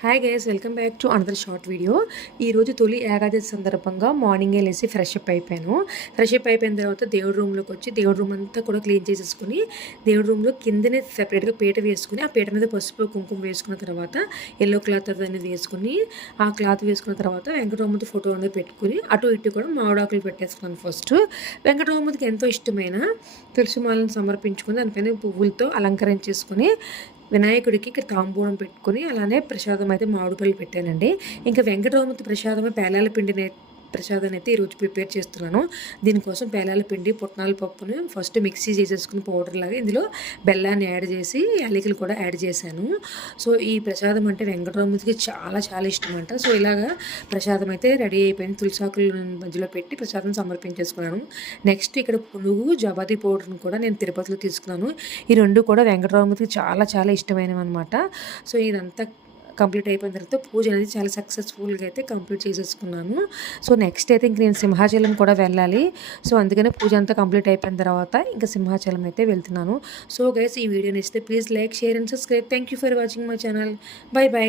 Hi guys, welcome back to another short video. ఈరోజు తొలి ఏకాదశి సందర్భంగా మార్నింగే లేసి ఫ్రెష్ అప్ అయిపోయాను. ఫ్రెష్ అప్ అయిపోయిన తర్వాత దేవుడి రూమ్లోకి వచ్చి దేవుడి రూమ్ అంతా కూడా క్లీన్ చేసేసుకుని దేవుడి రూమ్లో కిందనే సెపరేట్గా పీట వేసుకుని ఆ పీట మీద పసుపు కుంకుమ వేసుకున్న తర్వాత ఎల్లో క్లాత్ అనేది వేసుకుని ఆ క్లాత్ వేసుకున్న తర్వాత వెంకటరామూర్తి ఫోటో అనేది పెట్టుకుని అటు ఇటు కూడా మామిడాకులు పెట్టేసుకున్నాను. ఫస్ట్ వెంకటరామూర్తికి ఎంతో ఇష్టమైన తులసి మాలను సమర్పించుకుని దానిపైన పువ్వులతో అలంకరించేసుకుని వినాయకుడికి ఇక్కడ తాంబూలం పెట్టుకుని అలానే ప్రసాదం అయితే మామిడిపల్లి పెట్టానండి. ఇంకా వెంకటరామూర్తి ప్రసాదమే పేలాల పిండిని ప్రసాదాన్ని అయితే ఈరోజు ప్రిపేర్ చేస్తున్నాను. దీనికోసం పేలాల పిండి పుట్నాల పప్పుని ఫస్ట్ మిక్సీ చేసేసుకుని పౌడర్ లాగా ఇందులో బెల్లాన్ని యాడ్ చేసి యాలకులు కూడా యాడ్ చేశాను. సో ఈ ప్రసాదం అంటే వెంకటరామూర్తికి చాలా చాలా ఇష్టం అంట. సో ఇలాగా ప్రసాదం అయితే రెడీ అయిపోయింది. తులసాకులు మధ్యలో పెట్టి ప్రసాదం సమర్పించేసుకున్నాను. నెక్స్ట్ ఇక్కడ పునుగు జవాది పౌడర్ని కూడా నేను తిరుపతిలో తీసుకున్నాను. ఈ రెండు కూడా వెంకటరామూర్తికి చాలా చాలా ఇష్టమైనవి అనమాట. సో ఇదంతా కంప్లీట్ అయిపోయిన తర్వాత పూజ అనేది చాలా సక్సెస్ఫుల్గా అయితే కంప్లీట్ చేసేసుకున్నాను. సో నెక్స్ట్ అయితే ఇంక నేను సింహాచలం కూడా వెళ్ళాలి. సో అందుకనే పూజ అంతా కంప్లీట్ అయిపోయిన తర్వాత ఇంకా సింహాచలం అయితే వెళ్తున్నాను. సో గైస్, ఈ వీడియో నచ్చితే please like, share and subscribe. Thank you for watching my channel. By by.